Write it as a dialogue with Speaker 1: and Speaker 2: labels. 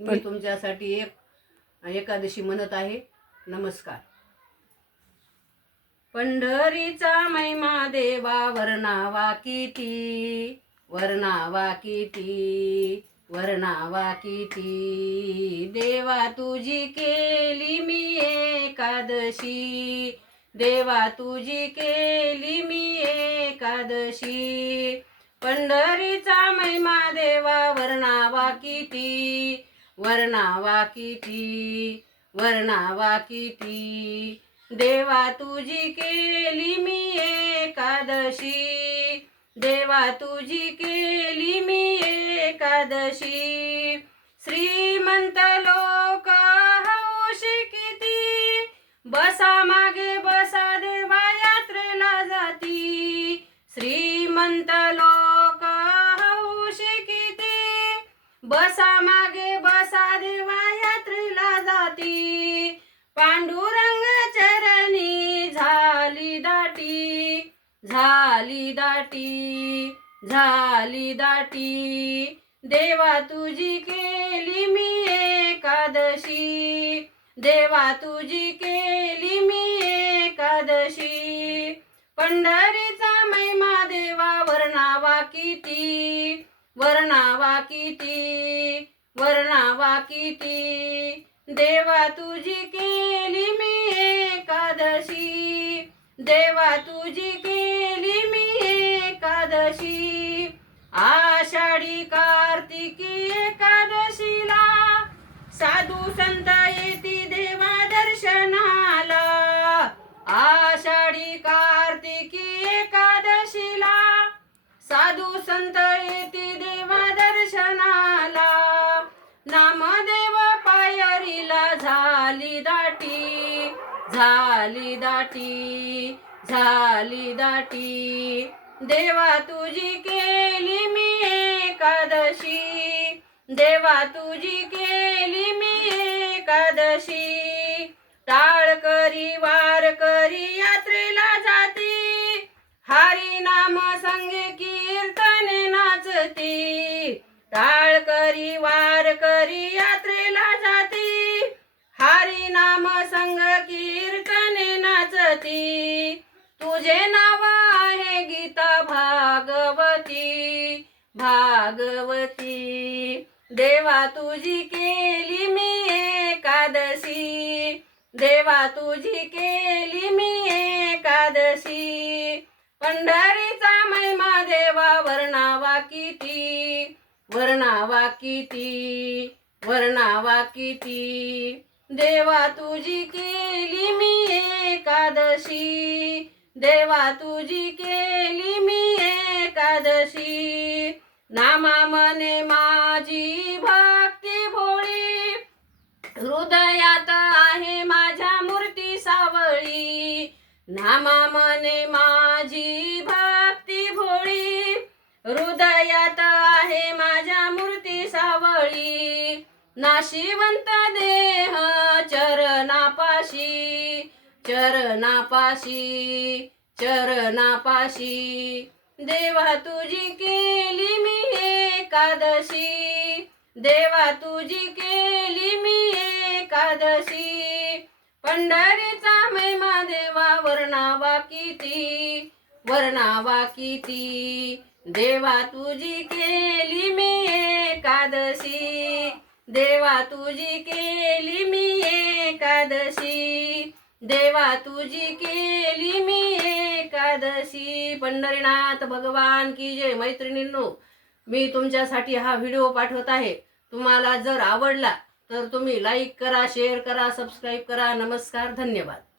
Speaker 1: मी तुमच्यासाठी एक एकादशी म्हणत आहे. नमस्कार. पंढरीचा महिमा देवा वर्णावा किती? वर्णावा किती? वर्णावा किती? देवा तुझी केली मी एकादशी. देवा तुझी केली मी एकादशी. पंढरीचा महिमा देवा वर्णावा किती? वर्णावा किती वर्णावा किती देवा तुझी केली मी एकादशी. देवा तुझी केली मी एकादशी. श्रीमंत लोक हौशी किती. बसा मागे बसा देवा यात्रेला जाती. श्रीमंत लोक हौशी किती. बसा मागे झाली दाटी झाली दाटी. देवा तुझी केली मी एकादशी. देवा तुझी केली मी एकादशी. पंढरीचा महिमा देवा वर्णावा किती. वर्णावा किती वर्णावा किती. देवा तुझी केली मी एकादशी. देवा तुझी केली साधू संत येती देवा दर्शनाला. नामदेव पायरीला झाली दाटी झाली दाटी झाली दाटी. देवा तुझी केली मी एकादशी देवा तुझी केली मी एकादशी. टाळ करी वार करी यात्रेला जाती. हरी नाम संग की नाचती टाळ करी वार करी यात्रेला जाती. हरी नाम संग कीर्तने नाचती. तुझे नाव आहे गीता भागवती. भागवती. देवा तुझी केली मी एकादशी. देवा तुझी केली मी एकादशी. पंढरी वर्णावा किती? वर्णावा किती? देवा तुझी केली मी एकादशी. देवा तुझी केली मी एकादशी. नामा मने माझी भक्ती भोळी. हृदयात आहे माझ्या मूर्ती सावळी. नामा मने माझी भक्ती भोळी. हृदयात नाशिवंत देह चरणापाशी चरणापाशी चरणापाशी. देवा तुझी केली मी एकादशी देवा तुझी केली मी एकादशी. पंढरीचा महिमा देवा वर्णावा किती वर्णावा किती. देवा तुझी केली मी एकादशी. देवा तुझी केली मी एकादशी. देवा तुझी केली मी एकादशी. पंढरीनाथ भगवान की जय मैत्रिणींनो मी तुमच्यासाठी हा व्हिडिओ पाठवत आहे. तुम्हाला जर आवडला तर तुम्ही लाईक करा शेअर करा सबस्क्राईब करा. नमस्कार धन्यवाद.